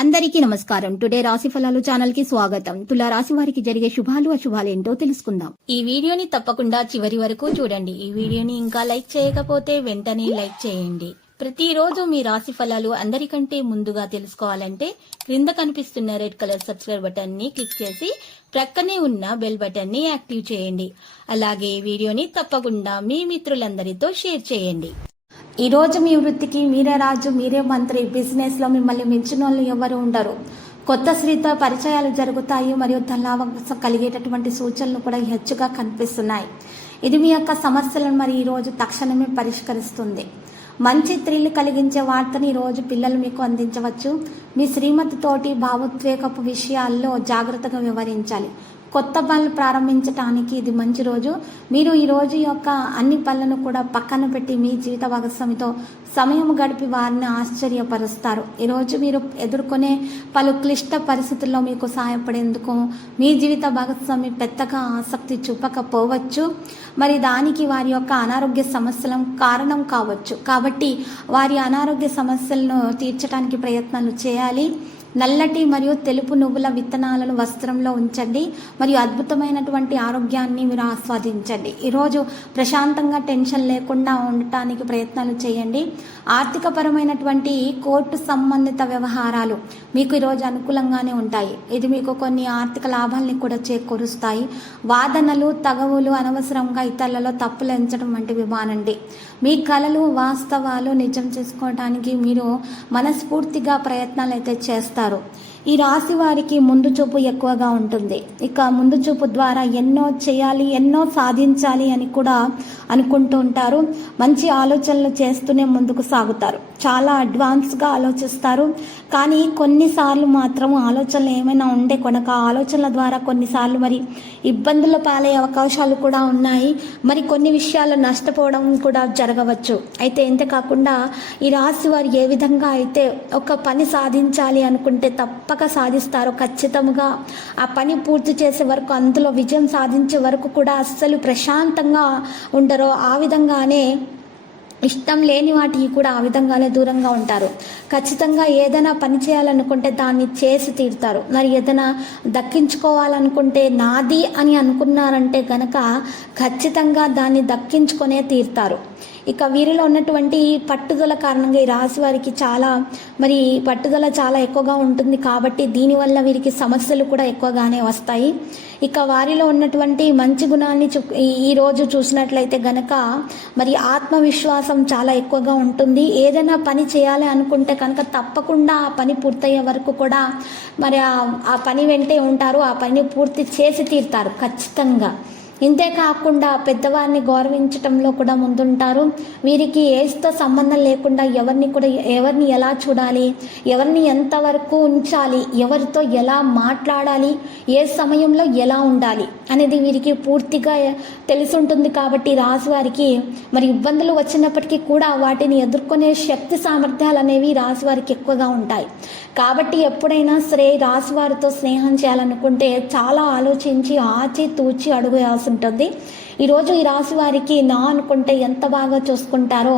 అందరికీ నమస్కారం. టుడే రాశి ఫలాలు ఛానల్ కి స్వాగతం. తులా రాశి వారికి జరిగే శుభాలు అశుభాలు ఏంటో తెలుసుకుందాం. ఈ వీడియోని తప్పకుండా చివరి వరకు చూడండి. ఈ వీడియోని ఇంకా లైక్ చేయకపోతే వెంటనే లైక్ చేయండి. ప్రతిరోజు మీ రాశి ఫలాలు అందరికంటే ముందుగా తెలుసుకోవాలంటే క్రింద కనిపిస్తున్న రెడ్ కలర్ సబ్స్క్రైబ్ బటన్ ని క్లిక్ చేసి ప్రక్కనే ఉన్న బెల్ బటన్ ని యాక్టివ్ చేయండి. అలాగే ఈ వీడియోని తప్పకుండా మీ మిత్రులందరితో షేర్ చేయండి. ఈ రోజు మీ వృత్తికి మీరే రాజు, మీరే మంత్రి. బిజినెస్ లో మిమ్మల్ని మించిన వాళ్ళు ఎవరు ఉండరు. కొత్త స్త్రీతో పరిచయాలు జరుగుతాయి మరియు ధనలాభం కలిగేటటువంటి సూచనలు కూడా హెచ్చుగా కనిపిస్తున్నాయి. ఇది మీ యొక్క సమస్యలను మరి ఈ రోజు తక్షణమే పరిష్కరిస్తుంది. మంచి త్రిల్లు కలిగించే వార్తని ఈరోజు పిల్లలు మీకు అందించవచ్చు. మీ శ్రీమతితోటి భావోద్వేగపు విషయాల్లో జాగ్రత్తగా వ్యవహరించాలి. కొత్త పనులు ప్రారంభించడానికి ఇది మంచి రోజు. మీరు ఈ రోజు యొక్క అన్ని పనులను కూడా పక్కన పెట్టి మీ జీవిత భాగస్వామితో సమయం గడిపి వారిని ఆశ్చర్యపరుస్తారు. ఈరోజు మీరు ఎదుర్కొనే పలు క్లిష్ట పరిస్థితుల్లో మీకు సహాయపడేందుకు మీ జీవిత భాగస్వామి పెద్దగా ఆసక్తి చూపకపోవచ్చు. మరి దానికి వారి యొక్క అనారోగ్య సమస్యల కారణం కావచ్చు. కాబట్టి వారి అనారోగ్య సమస్యలను తీర్చడానికి ప్రయత్నాలు చేయాలి. నల్లటి మరియు తెలుపు నువ్వుల విత్తనాలను వస్త్రంలో ఉంచండి మరియు అద్భుతమైనటువంటి ఆరోగ్యాన్ని మీరు ఆస్వాదించండి. ఈరోజు ప్రశాంతంగా టెన్షన్ లేకుండా ఉండటానికి ప్రయత్నాలు చేయండి. ఆర్థికపరమైనటువంటి కోర్టు సంబంధిత వ్యవహారాలు మీకు ఈరోజు అనుకూలంగానే ఉంటాయి. ఇది మీకు కొన్ని ఆర్థిక లాభాలని కూడా చేకూరుస్తాయి. వాదనలు, తగవులు, అనవసరంగా ఇతరులలో తప్పులు ఎంచడం వంటివి మానండి. మీ కలలు, వాస్తవాలు నిజం చేసుకోవడానికి మీరు మనస్ఫూర్తిగా ప్రయత్నాలు అయితే చేస్తారు. ఈ రాశి వారికి ముందు చూపు ఎక్కువగా ఉంటుంది. ఇక ముందు చూపు ద్వారా ఎన్నో చేయాలి, ఎన్నో సాధించాలి అని కూడా అనుకుంటూ ఉంటారు. మంచి ఆలోచనలు చేస్తూనే ముందుకు సాగుతారు. చాలా అడ్వాన్స్గా ఆలోచిస్తారు. కానీ కొన్నిసార్లు మాత్రం ఆలోచనలు ఏమైనా ఉండే కొనక ఆలోచనల ద్వారా కొన్నిసార్లు మరి ఇబ్బందుల పాలయ్యే అవకాశాలు కూడా ఉన్నాయి. మరి కొన్ని విషయాలు నష్టపోవడం కూడా జరగవచ్చు. అయితే ఇంతేకాకుండా ఈ రాశి వారు ఏ విధంగా అయితే ఒక పని సాధించాలి అనుకుంటే తప్పక సాధిస్తారు. ఖచ్చితంగా ఆ పని పూర్తి చేసే వరకు, అందులో విజయం సాధించే వరకు కూడా అస్సలు ప్రశాంతంగా ఉండరు. ఆ విధంగానే ఇష్టం లేని వాటికి కూడా ఆ విధంగానే దూరంగా ఉంటారు. ఖచ్చితంగా ఏదైనా పని చేయాలనుకుంటే దాన్ని చేసి తీరుతారు. మరి ఏదైనా దక్కించుకోవాలనుకుంటే నాది అని అనుకున్నారంటే గనక ఖచ్చితంగా దాన్ని దక్కించుకొనే తీరుతారు. ఇక వీరిలో ఉన్నటువంటి పట్టుదల కారణంగా ఈ రాశి వారికి పట్టుదల చాలా ఎక్కువగా ఉంటుంది. కాబట్టి దీనివల్ల వీరికి సమస్యలు కూడా ఎక్కువగానే వస్తాయి. ఇక వారిలో ఉన్నటువంటి మంచి గుణాన్ని ఈరోజు చూసినట్లయితే గనక మరి ఆత్మవిశ్వాసం చాలా ఎక్కువగా ఉంటుంది. ఏదైనా పని చేయాలి అనుకుంటే కనుక తప్పకుండా ఆ పని పూర్తయ్యే వరకు కూడా మరి ఆ పని వెంటే ఉంటారు. ఆ పని పూర్తి చేసి తీరుతారు ఖచ్చితంగా. ఇంతేకాకుండా పెద్దవారిని గౌరవించటంలో కూడా ముందుంటారు. వీరికి ఏజ్తో సంబంధం లేకుండా ఎవరిని ఎలా చూడాలి, ఎవరిని ఎంతవరకు ఉంచాలి, ఎవరితో ఎలా మాట్లాడాలి, ఏ సమయంలో ఎలా ఉండాలి అనేది వీరికి పూర్తిగా తెలిసి ఉంటుంది. కాబట్టి రాశి వారికి మరి ఇబ్బందులు వచ్చినప్పటికీ కూడా వాటిని ఎదుర్కొనే శక్తి సామర్థ్యాలు అనేవి రాశి వారికి ఎక్కువగా ఉంటాయి. కాబట్టి ఎప్పుడైనా సరే రాశి వారితో స్నేహం చేయాలనుకుంటే చాలా ఆలోచించి ఆచితూచి అడుగు వేయాల్సి ఉంటుంది. ఈరోజు ఈ రాశి వారికి నా అనుకుంటే ఎంత బాగా చూసుకుంటారో,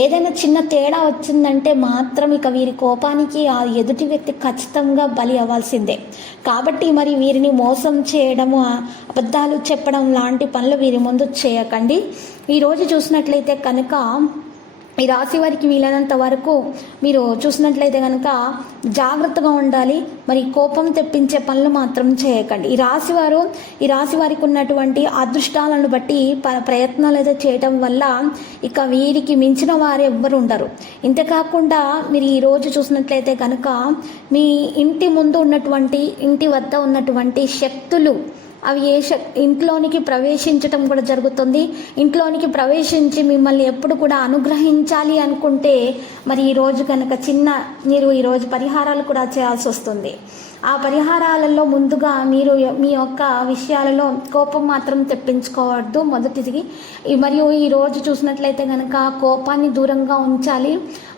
ఏదైనా చిన్న తేడా వచ్చిందంటే మాత్రం ఇక వీరి కోపానికి ఆ ఎదుటి వ్యక్తి ఖచ్చితంగా బలి అవ్వాల్సిందే. కాబట్టి మరి వీరిని మోసం చేయడము, అబద్ధాలు చెప్పడం లాంటి పనులు వీరి ముందు చేయకండి. ఈరోజు చూసినట్లయితే కనుక ఈ రాశి వారికి వీలైనంత వరకు మీరు చూసినట్లయితే కనుక జాగ్రత్తగా ఉండాలి. మరి కోపం తెప్పించే పనులు మాత్రం చేయకండి. ఈ రాశి వారికి ఉన్నటువంటి అదృష్టాలను బట్టి ప్రయత్నాలు అయితే చేయటం వల్ల ఇక వీరికి మించిన వారు ఎవ్వరు ఉండరు. ఇంతేకాకుండా మీరు ఈరోజు చూసినట్లయితే కనుక మీ ఇంటి ముందు ఉన్నటువంటి, ఇంటి వద్ద ఉన్నటువంటి శక్తులు అవి ఇంట్లోనికి ప్రవేశించటం కూడా జరుగుతుంది. ఇంట్లోనికి ప్రవేశించి మిమ్మల్ని ఎప్పుడు కూడా అనుగ్రహించాలి అనుకుంటే మరి ఈరోజు కనుక మీరు ఈరోజు పరిహారాలు కూడా చేయాల్సి వస్తుంది. ఆ పరిహారాలలో ముందుగా మీరు మీ యొక్క విషయాలలో కోపం మాత్రం తెప్పించుకోవద్దు మొదటిది. మరియు ఈరోజు చూసినట్లయితే కనుక కోపాన్ని దూరంగా ఉంచాలి.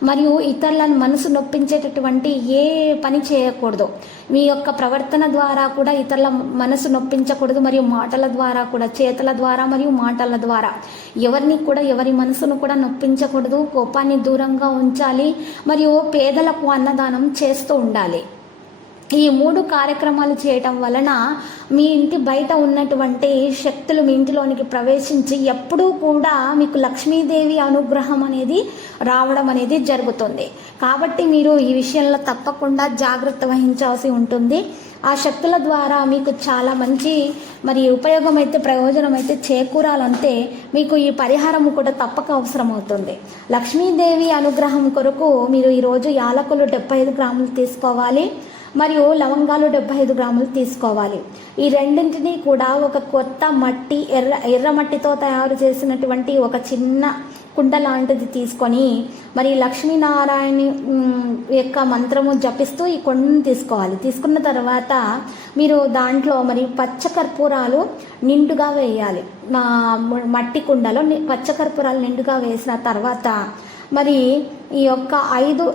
మరియు ఇతరులను మనసు నొప్పించేటటువంటి ఏ పని చేయకూడదు. మీ యొక్క ప్రవర్తన ద్వారా కూడా ఇతరుల మనసు నొప్పించకూడదు. మరియు మాటల ద్వారా కూడా, చేతల ద్వారా మరియు మాటల ద్వారా ఎవరిని కూడా, ఎవరి మనసును కూడా నొప్పించకూడదు. కోపాన్ని దూరంగా ఉంచాలి. మరియు పేదలకు అన్నదానం చేస్తూ ఉండాలి. ఈ 3 కార్యక్రమాలు చేయటం వలన మీ ఇంటి బయట ఉన్నటువంటి శక్తులు మీ ఇంటిలోనికి ప్రవేశించి ఎప్పుడూ కూడా మీకు లక్ష్మీదేవి అనుగ్రహం అనేది రావడం అనేది జరుగుతుంది. కాబట్టి మీరు ఈ విషయంలో తప్పకుండా జాగ్రత్త వహించాల్సి ఉంటుంది. ఆ శక్తుల ద్వారా మీకు చాలా మంచి ఉపయోగం అయితే, ప్రయోజనం అయితే చేకూరాలంటే మీకు ఈ పరిహారం కూడా తప్పక అవసరం అవుతుంది. లక్ష్మీదేవి అనుగ్రహం కొరకు మీరు ఈరోజు యాలకులు 75 గ్రాములు తీసుకోవాలి. మరియు లవంగాలు 75 గ్రాములు తీసుకోవాలి. ఈ రెండింటినీ కూడా ఒక కొత్త మట్టి, ఎర్ర మట్టితో తయారు చేసినటువంటి ఒక చిన్న కుండ లాంటిది తీసుకొని మరి లక్ష్మీనారాయణ యొక్క మంత్రము జపిస్తూ ఈ కొండను తీసుకోవాలి. తీసుకున్న తర్వాత మీరు దాంట్లో మరి పచ్చకర్పూరాలు నిండుగా వేయాలి. మట్టి కుండలో పచ్చకర్పూరాలు నిండుగా వేసిన తర్వాత మరి ఈ యొక్క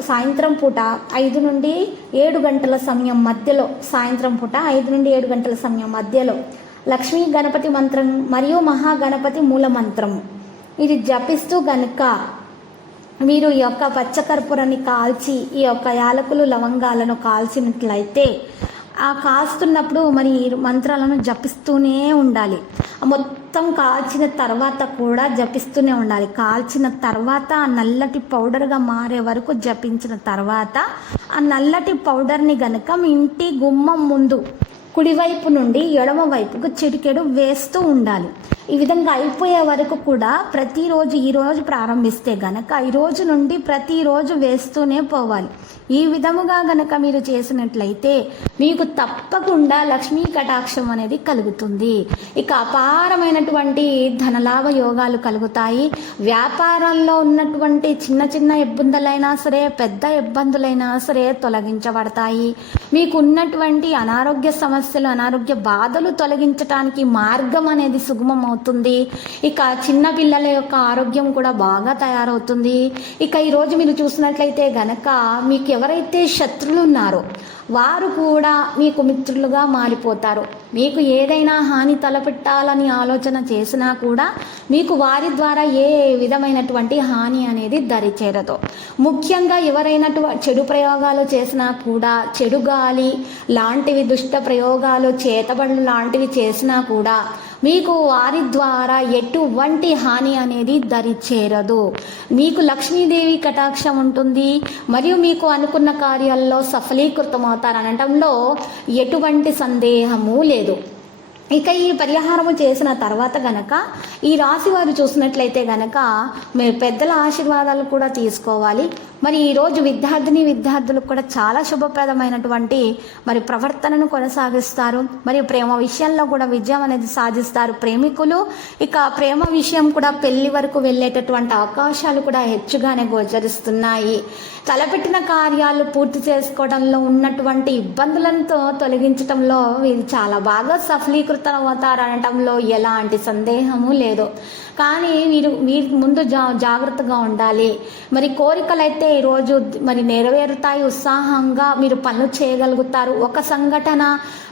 సాయంత్రం పూట 5 నుండి 7 గంటల సమయం మధ్యలో, సాయంత్రం పూట 5 నుండి 7 గంటల సమయం మధ్యలో లక్ష్మీ గణపతి మంత్రం మరియు మహాగణపతి మూల మంత్రం ఇది జపిస్తూ గనుక మీరు ఈ యొక్క పచ్చకర్పూరాన్ని కాల్చి ఈ యొక్క యాలకులు లవంగాలను కాల్చినట్లయితే ఆ కాస్తున్నప్పుడు మరి మంత్రాలను జపిస్తూనే ఉండాలి. మొత్తం కాల్చిన తర్వాత కూడా జపిస్తూనే ఉండాలి. కాల్చిన తర్వాత ఆ నల్లటి పౌడర్గా మారే వరకు జపించిన తర్వాత ఆ నల్లటి పౌడర్ని గనక మీ ఇంటి గుమ్మం ముందు కుడివైపు నుండి ఎడమ వైపుకు చిటికెడు వేస్తూ ఉండాలి. ఈ విధంగా అయిపోయే వరకు కూడా ప్రతిరోజు, ఈరోజు ప్రారంభిస్తే గనక ఈ రోజు నుండి ప్రతిరోజు వేస్తూనే పోవాలి. ఈ విధముగా గనక మీరు చేసినట్లయితే మీకు తప్పకుండా లక్ష్మీ కటాక్షం అనేది కలుగుతుంది. ఇక అపారమైనటువంటి ధనలాభ యోగాలు కలుగుతాయి. వ్యాపారంలో ఉన్నటువంటి చిన్న చిన్న ఇబ్బందులైనా సరే, పెద్ద ఇబ్బందులైనా సరే తొలగించబడతాయి. మీకు ఉన్నటువంటి అనారోగ్య సమస్యలు, అనారోగ్య బాధలు తొలగించడానికి మార్గం అనేది సుగమం అవుతుంది. ఇక చిన్న పిల్లల యొక్క ఆరోగ్యం కూడా బాగా తయారవుతుంది. ఇక ఈరోజు మీరు చూసినట్లయితే గనక మీకు ఎవరైతే శత్రులు ఉన్నారో వారు కూడా మీకు మిత్రులుగా మారిపోతారు. మీకు ఏదైనా హాని తలపెట్టాలని ఆలోచన చేసినా కూడా మీకు వారి ద్వారా ఏ విధమైనటువంటి హాని అనేది దరిచేరదు. ముఖ్యంగా ఎవరైనా చెడు ప్రయోగాలు చేసినా కూడా, చెడు గాలి లాంటివి, దుష్ట ప్రయోగాలు, చేతబడులు లాంటివి చేసినా కూడా మీకు వారి ద్వారా ఎటువంటి హాని అనేది దరిచేరదు. మీకు లక్ష్మీదేవి కటాక్షం ఉంటుంది. మరియు మీకు అనుకున్న కార్యాల్లో సఫలీకృతమవుతారనటంలో ఎటువంటి సందేహము లేదు. ఇక ఈ పరిహారము చేసిన తర్వాత గనక ఈ రాశి వారు చూసినట్లయితే గనక మీరు పెద్దల ఆశీర్వాదాలు కూడా తీసుకోవాలి. మరి ఈరోజు విద్యార్థులకు కూడా చాలా శుభప్రదమైనటువంటి ప్రవర్తనను కొనసాగిస్తారు. మరియు ప్రేమ విషయంలో కూడా విజయం అనేది సాధిస్తారు ప్రేమికులు. ఇక ప్రేమ విషయం కూడా పెళ్లి వరకు వెళ్ళేటటువంటి అవకాశాలు కూడా హెచ్చుగానే గోచరిస్తున్నాయి. తలపెట్టిన కార్యాలు పూర్తి చేసుకోవడంలో ఉన్నటువంటి ఇబ్బందులతో తొలగించడంలో వీరు చాలా బాగా సఫలీకృతం అవుతారనటంలో ఎలాంటి సందేహము లేదు. కానీ మీరు ముందు జాగ్రత్తగా ఉండాలి. మరి కోరికలైతే ఈరోజు నెరవేరుతాయి. ఉత్సాహంగా మీరు పనులు చేయగలుగుతారు. ఒక సంఘటన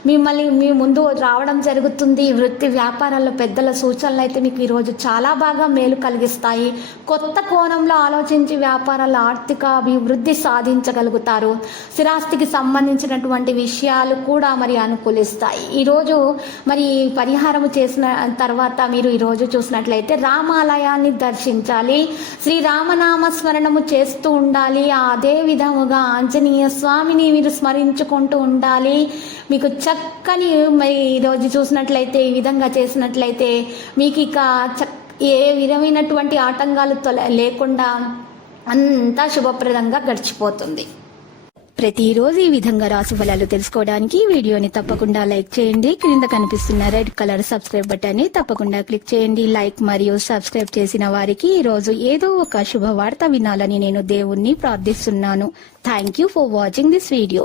మిమ్మల్ని మీ ముందు రావడం జరుగుతుంది. వృత్తి వ్యాపారాల్లో పెద్దల సూచనలు అయితే మీకు ఈరోజు చాలా బాగా మేలు కలిగిస్తాయి. కొత్త కోణంలో ఆలోచించి వ్యాపారాల ఆర్థిక అభివృద్ధి సాధించగలుగుతారు. స్థిరాస్తికి సంబంధించినటువంటి విషయాలు కూడా అనుకూలిస్తాయి. ఈరోజు పరిహారం చేసిన తర్వాత మీరు ఈరోజు చూసినట్లయితే రామాలయాన్ని దర్శించాలి. శ్రీరామనామ స్మరణము చేస్తూ ఉండాలి. అదే విధముగా ఆంజనేయ స్వామిని మీరు స్మరించుకుంటూ ఉండాలి. మీకు చక్కని ఈరోజు చూసినట్లయితే ఈ విధంగా చేసినట్లయితే మీకు ఇక ఏ విధమైనటువంటి ఆటంకాలు లేకుండా అంతా శుభప్రదంగా గడిచిపోతుంది. ప్రతిరోజు ఈ విధంగా రాశి ఫలాలు తెలుసుకోవడానికి వీడియోని తప్పకుండా లైక్ చేయండి. క్రింద కనిపిస్తున్న రెడ్ కలర్ సబ్స్క్రైబ్ బటన్ ని తప్పకుండా క్లిక్ చేయండి. లైక్ మరియు సబ్స్క్రైబ్ చేసిన వారికి ఈ రోజు ఏదో ఒక శుభవార్త వినాలని నేను దేవుణ్ణి ప్రార్థిస్తున్నాను. Thank you for watching this video.